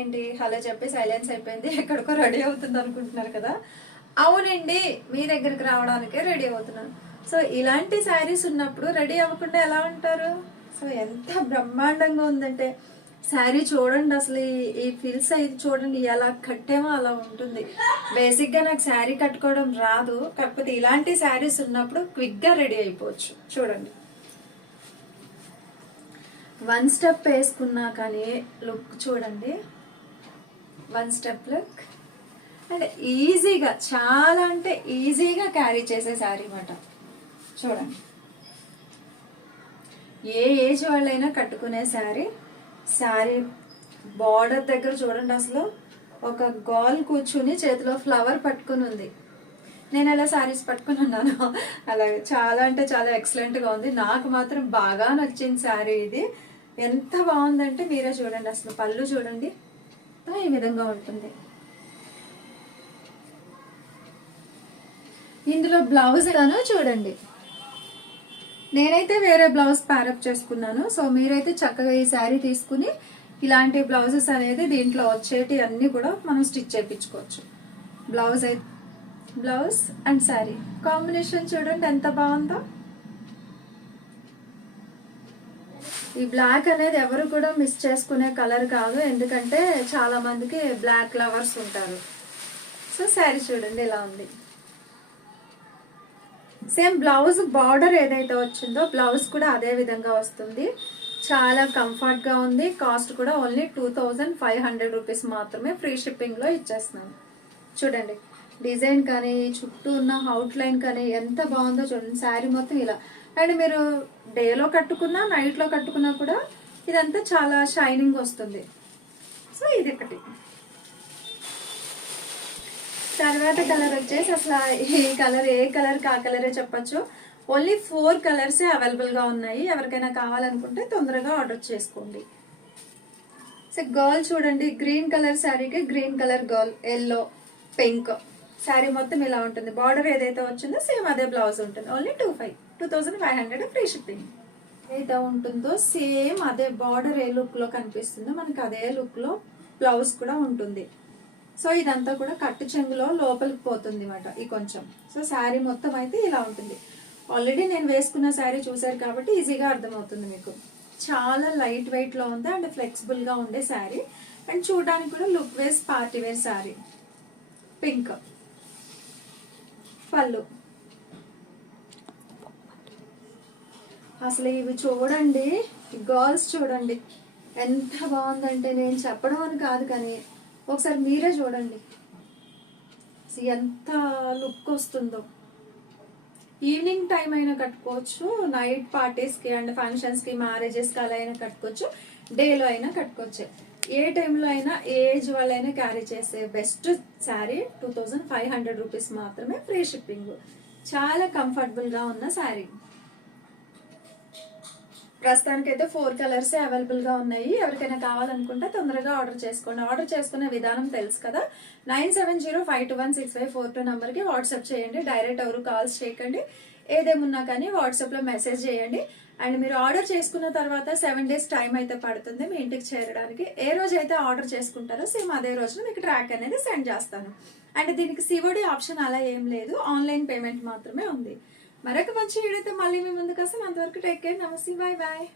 ఏంటి హలో చెప్పి సైలెన్స్ అయిపోయింది, ఎక్కడికో రెడీ అవుతుంది అనుకుంటున్నారు కదా. అవునండి, మీ దగ్గరికి రావడానికే రెడీ అవుతున్నాను. సో ఇలాంటి శారీస్ ఉన్నప్పుడు రెడీ అవ్వకుండా ఎలా ఉంటారు? సో ఎంత బ్రహ్మాండంగా ఉందంటే శారీ చూడండి, అసలు ఈ ఫిల్స్ అయితే చూడండి, ఎలా కట్టేమో అలా ఉంటుంది. బేసిక్ గా నాకు శారీ కట్టుకోవడం రాదు, కాకపోతే ఇలాంటి శారీస్ ఉన్నప్పుడు క్విక్ గా రెడీ అయిపోవచ్చు. చూడండి, వన్ స్టెప్ వేసుకున్నా కానీ లుక్ చూడండి, వన్ స్టెప్ లుక్ అంటే ఈజీగా, చాలా అంటే ఈజీగా క్యారీ చేసే శారీ అన్నమాట. చూడండి, ఏ ఏజ్ వాళ్ళైనా కట్టుకునే శారీ. శారీ బార్డర్ దగ్గర చూడండి, అసలు ఒక గర్ల్ కూర్చుని చేతిలో ఫ్లవర్ పట్టుకుని ఉంది. నేను ఎలా శారీస్ పట్టుకుని ఉన్నాను అలాగే చాలా అంటే చాలా ఎక్సలెంట్ గా ఉంది. నాకు మాత్రం బాగా నచ్చింది శారీ ఇది. ఎంత బాగుందంటే మీరే చూడండి, అసలు పళ్ళు చూడండి ఈ విధంగా ఉంటుంది. ఇందులో బ్లౌజ్ గాను చూడండి, నేనైతే వేరే బ్లౌజ్ ప్యారప్ చేసుకున్నాను. సో మీరైతే చక్కగా ఈ శారీ తీసుకుని ఇలాంటి బ్లౌజెస్ అనేది దీంట్లో వచ్చేటి అన్ని కూడా మనం స్టిచ్ చేయించుకోవచ్చు. బ్లౌజ్ అయితే బ్లౌజ్ అండ్ శారీ కాంబినేషన్ చూడండి ఎంత బాగుందో. ఈ బ్లాక్ అనేది ఎవరు కూడా మిస్ చేసుకునే కలర్ కాదు, ఎందుకంటే చాలా మందికి బ్లాక్ లవర్స్ ఉంటారు. సో శారీ చూడండి ఇలా ఉంది. సేమ్ బ్లౌజ్ బార్డర్ ఏదైతే వచ్చిందో బ్లౌజ్ కూడా అదే విధంగా వస్తుంది. చాలా కంఫర్ట్ గా ఉంది. కాస్ట్ కూడా ఓన్లీ 2500 రూపీస్ మాత్రమే. ఫ్రీ షిప్పింగ్ లో ఇచ్చేస్తున్నాను. చూడండి, డిజైన్ కానీ చుట్టూ ఉన్న అవుట్ లైన్ కానీ ఎంత బాగుందో చూడండి. శారీ మొత్తం ఇలా, అండ్ మీరు డేలో కట్టుకున్నా నైట్ లో కట్టుకున్నా కూడా ఇదంతా చాలా షైనింగ్ వస్తుంది. సో ఇది ఒకటి. తర్వాత కలర్ వచ్చేసి అసలు ఈ కలర్ ఏ కలర్ కా కలరే చెప్పచ్చు. ఓన్లీ 4 కలర్సే అవైలబుల్ గా ఉన్నాయి. ఎవరికైనా కావాలనుకుంటే తొందరగా ఆర్డర్ చేసుకోండి. సో గర్ల్ చూడండి, గ్రీన్ కలర్ శారీకి green colour girl, yellow, pink sari మొత్తం ఇలా ఉంటుంది. బార్డర్ ఏదైతే వచ్చిందో సేమ్ అదే బ్లౌజ్ ఉంటుంది. Only 2500 free shipping. ఏదైతే ఉంటుందో సేమ్ అదే బార్డర్ ఏ లుక్ లో కనిపిస్తుందో మనకి అదే లుక్ లో బ్లౌజ్ కూడా ఉంటుంది. సో ఇదంతా కూడా కట్టు చెంగులో లోపలికి పోతుంది అన్నమాట ఈ కొంచెం. సో శారీ మొత్తం అయితే ఇలా ఉంటుంది. ఆల్రెడీ నేను వేసుకున్న శారీ చూసారు కాబట్టి ఈజీగా అర్థమవుతుంది మీకు. చాలా లైట్ వెయిట్ లో ఉంది అండ్ ఫ్లెక్సిబుల్ గా ఉండే శారీ, అండ్ చూడడానికి కూడా లుక్ వేస్ పార్టీ వేర్ శారీ. పింక్ పళ్ళు. అసలు ఇవి చూడండి, గర్ల్స్ చూడండి ఎంత బాగుందంటే నేను చెప్పడం అని కాదు కానీ ఒకసారి మీరే చూడండి ఎంత లుక్ వస్తుందో. ఈవినింగ్ టైం అయినా కట్టుకోవచ్చు, నైట్ పార్టీస్ కి అండ్ ఫంక్షన్స్ కి, మ్యారేజెస్ కి అలా అయినా కట్టుకోవచ్చు, డేలో అయినా కట్టుకోవచ్చు. ఏ టైంలో అయినా ఏజ్ వాళ్ళైనా క్యారీ చేసే బెస్ట్ శారీ. 2500 రూపీస్ మాత్రమే. Free shipping. చాలా కంఫర్టబుల్ గా ఉన్న శారీ. ప్రస్తుతానికి అయితే 4 కలర్స్ అవైలబుల్ గా ఉన్నాయి. ఎవరికైనా కావాలనుకుంటే తొందరగా ఆర్డర్ చేసుకోండి. ఆర్డర్ చేసుకునే విధానం తెలుసు కదా. 9705216542 నంబర్ కి వాట్సాప్ చేయండి. డైరెక్ట్ ఎవరు కాల్స్ చేయకండి. ఏదేమున్నా కానీ వాట్సాప్ లో మెసేజ్ చేయండి. అండ్ మీరు ఆర్డర్ చేసుకున్న తర్వాత 7 డేస్ టైం అయితే పడుతుంది మీ ఇంటికి చేరడానికి. ఏ రోజు అయితే ఆర్డర్ చేసుకుంటారో సేమ్ అదే రోజున మీకు ట్రాక్ అనేది సెండ్ చేస్తాను. అండ్ దీనికి సిఓడి ఆప్షన్ అలా ఏం లేదు, ఆన్లైన్ పేమెంట్ మాత్రమే ఉంది. మరొక మంచి వీడియోతో మళ్ళీ మీ ముందుకు వస్తాను. అంతవరకు టేక్ కేర్. నమస్తే, బాయ్ బాయ్.